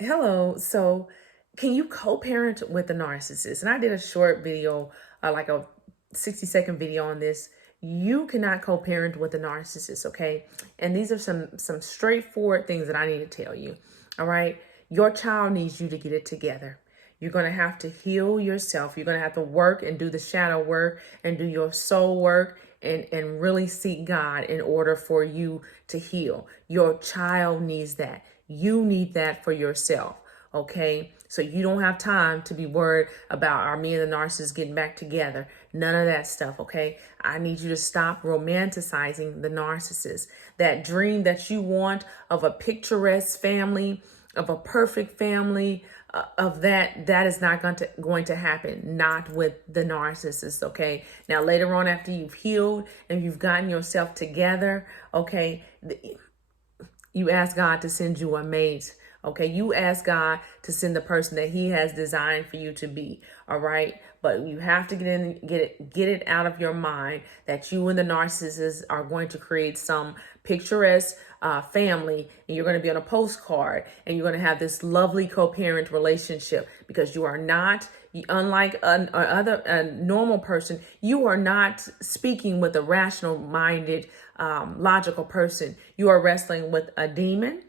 Hello. So, can you co-parent with a narcissist? And I did a short video, like a 60-second video on this. You cannot co-parent with a narcissist, okay? And these are some straightforward things that I need to tell you. All right? Your child needs you to get it together. You're going to have to heal yourself. You're going to have to work and do the shadow work and do your soul work and really seek God in order for you to heal. Your child needs that. You need that for yourself. Okay. So you don't have time to be worried about are me and the narcissist getting back together. None of that stuff. Okay. I need you to stop romanticizing the narcissist. That dream that you want of a picturesque family, of a perfect family, of that is not going to happen. Not with the narcissist. Okay. Now later on, after you've healed and you've gotten yourself together, okay, you ask God to send you a mate. Okay, you ask God to send the person that He has designed for you to be. All right, but you have to get it out of your mind that you and the narcissist are going to create some picturesque family, and you're going to be on a postcard, and you're going to have this lovely co-parent relationship, because you are not. Unlike a normal person, you are not speaking with a rational-minded, logical person. You are wrestling with a demon,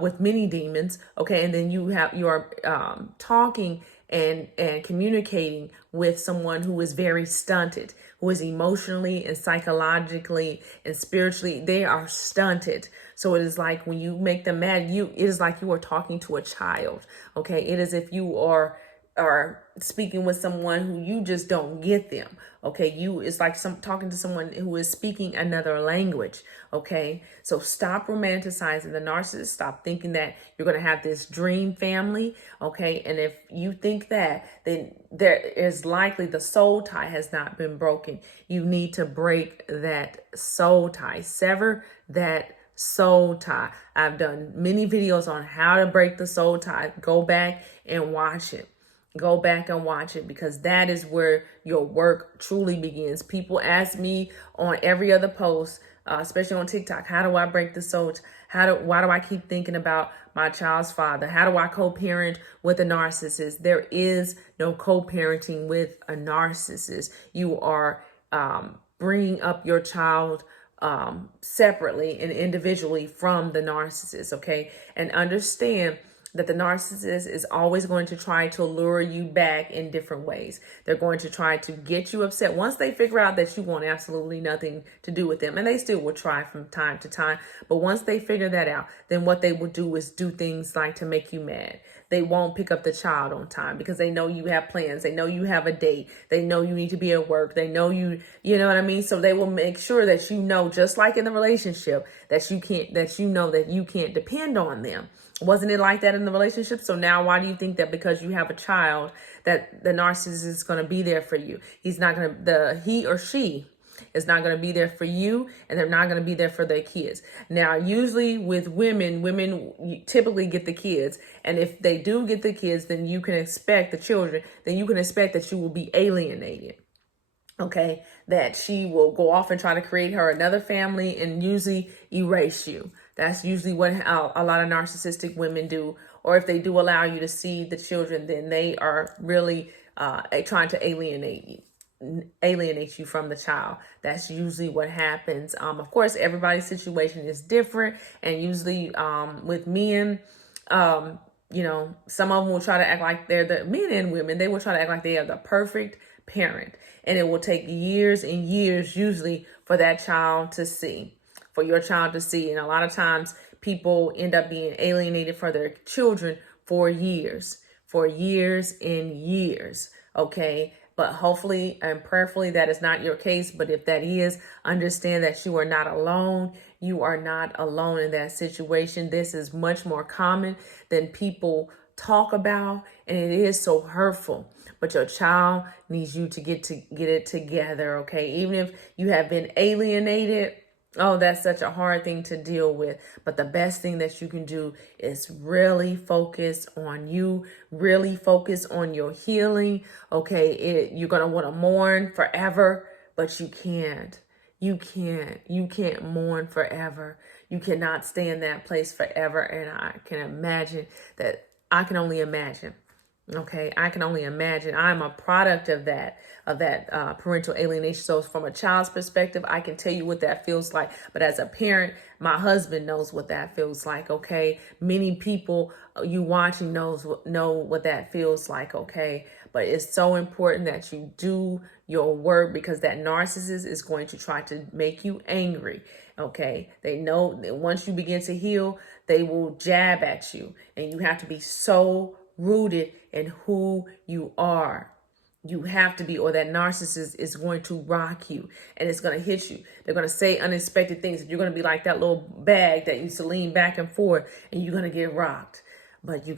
with many demons, okay? And then you are talking and communicating with someone who is very stunted, who is emotionally and psychologically and spiritually, they are stunted. So it is like when you make them mad, it is like you are talking to a child, okay? It is if you are speaking with someone who you just don't get them. Okay, it's like talking to someone who is speaking another language. Okay, so stop romanticizing the narcissist. Stop thinking that you're going to have this dream family. Okay, and if you think that, then there is likely the soul tie has not been broken. You need to break that soul tie, sever that soul tie. I've done many videos on how to break the soul tie. Go back and watch it. Go back and watch it, because that is where your work truly begins. People ask me on every other post, especially on TikTok, how do I break the soul? Why do I keep thinking about my child's father? How do I co-parent with a narcissist? There is no co-parenting with a narcissist. You are bringing up your child separately and individually from the narcissist, okay? And understand that the narcissist is always going to try to lure you back in different ways. They're going to try to get you upset once they figure out that you want absolutely nothing to do with them. And they still will try from time to time. But once they figure that out, then what they will do is do things like to make you mad. They won't pick up the child on time because they know you have plans. They know you have a date. They know you need to be at work. They know you know what I mean? So they will make sure that you know, just like in the relationship, that you can't depend on them. Wasn't it like that in the relationship? So now why do you think that because you have a child that the narcissist is going to be there for you? He's not going to, he or she is not going to be there for you, and they're not going to be there for their kids. Now, usually with women typically get the kids. And if they do get the kids, then you can expect the children, then you can expect that you will be alienated. Okay, that she will go off and try to create her another family and usually erase you. That's usually what a lot of narcissistic women do. Or if they do allow you to see the children, then they are really trying to alienate you from the child. That's usually what happens. Of course, everybody's situation is different. And usually with men, some of them will try to act like they're the men and women. They will try to act like they are the perfect parent. And it will take years and years usually for that child to see, for your child to see. And a lot of times people end up being alienated for their children for years and years. Okay. But hopefully and prayerfully that is not your case. But if that is, understand that you are not alone. You are not alone in that situation. This is much more common than people talk about, and it is so hurtful. But your child needs you to get it together, okay? Even if you have been alienated, oh, that's such a hard thing to deal with. But the best thing that you can do is really focus on you, really focus on your healing, okay? You're going to want to mourn forever, but you can't. You can't mourn forever. You cannot stay in that place forever. And I can only imagine. Okay, I can only imagine. I'm a product of that parental alienation. So from a child's perspective, I can tell you what that feels like. But as a parent, my husband knows what that feels like. Okay, many people you watching know what that feels like. Okay, but it's so important that you do your work, because that narcissist is going to try to make you angry. Okay, they know that once you begin to heal, they will jab at you, and you have to be so rooted in who you are. You have to be, or that narcissist is going to rock you and it's going to hit you. They're going to say unexpected things. You're going to be like that little bag that used to lean back and forth, and you're going to get rocked. But you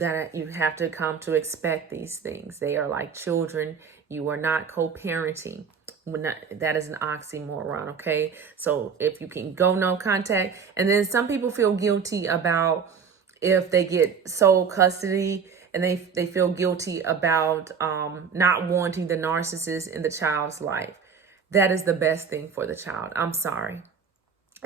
have to come to expect these things. They are like children. You are not co-parenting. That is an oxymoron, okay? So if you can go no contact, and then some people feel guilty about if they get sole custody, and they feel guilty about not wanting the narcissist in the child's life. That is the best thing for the child. I'm sorry.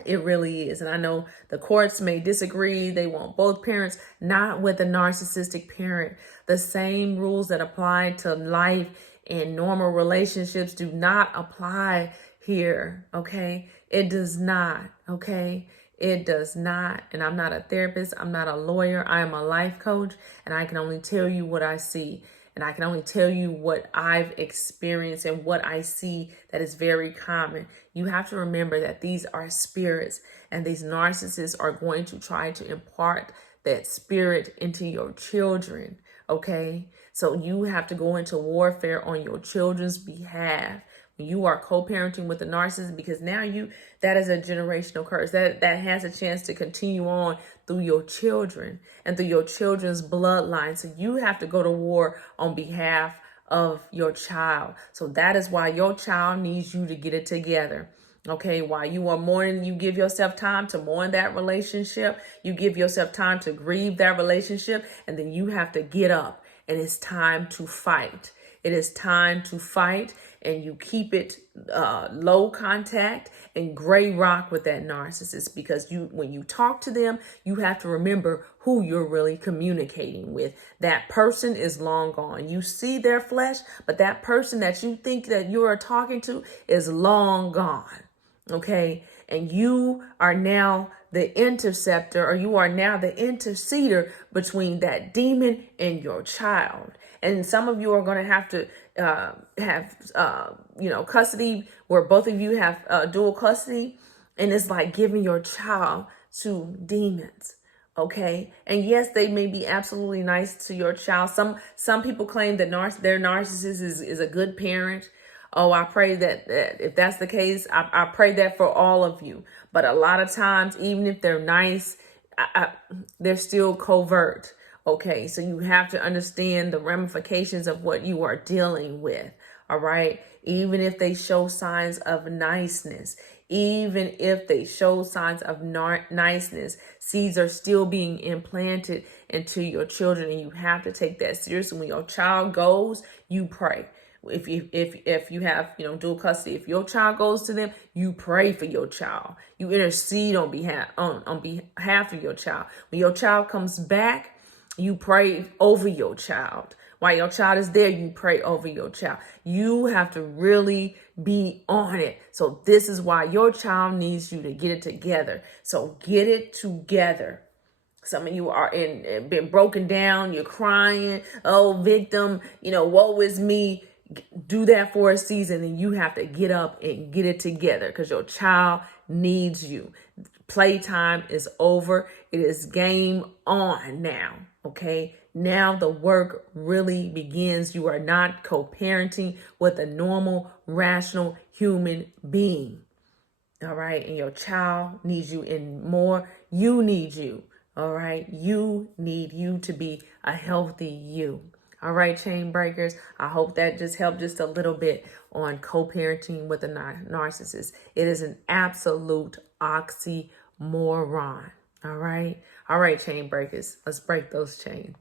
It really is. And I know the courts may disagree. They want both parents, not with a narcissistic parent. The same rules that apply to life and normal relationships do not apply here. Okay. It does not. Okay. It does not. And I'm not a therapist. I'm not a lawyer. I am a life coach, and I can only tell you what I see. And I can only tell you what I've experienced and what I see that is very common. You have to remember that these are spirits, and these narcissists are going to try to impart that spirit into your children. Okay. So you have to go into warfare on your children's behalf. You are co-parenting with the narcissist, because now that is a generational curse that has a chance to continue on through your children and through your children's bloodline. So you have to go to war on behalf of your child. So that is why your child needs you to get it together. Okay, while you are mourning, you give yourself time to mourn that relationship. You give yourself time to grieve that relationship, and then you have to get up, and it's time to fight. It is time to fight, and you keep it low contact and gray rock with that narcissist, because when you talk to them, you have to remember who you're really communicating with. That person is long gone. You see their flesh, but that person that you think that you are talking to is long gone. Okay. And you are now the interceptor, or you are now the interceder between that demon and your child. And some of you are going to have to have custody, where both of you have dual custody. And it's like giving your child to demons. Okay. And yes, they may be absolutely nice to your child. Some people claim that their narcissist is a good parent. Oh, I pray that if that's the case, I pray that for all of you. But a lot of times, even if they're nice, they're still covert. Okay, so you have to understand the ramifications of what you are dealing with. All right, even if they show signs of niceness, even if they show signs of niceness, seeds are still being implanted into your children, and you have to take that seriously. When your child goes, you pray. If you have dual custody, if your child goes to them, you pray for your child. You intercede on behalf of your child. When your child comes back, you pray over your child. While your child is there, you pray over your child. You have to really be on it. So this is why your child needs you to get it together. So get it together. Some of you are been broken down. You're crying. Oh, victim, woe is me. Do that for a season, and you have to get up and get it together, because your child needs you. Playtime is over. It is game on now. Okay. Now the work really begins. You are not co-parenting with a normal, rational human being. All right. And your child needs you, and more, you need you. All right. You need you to be a healthy you. All right, chain breakers. I hope that just helped just a little bit on co-parenting with a narcissist. It is an absolute oxymoron. All right. All right, chain breakers. Let's break those chains.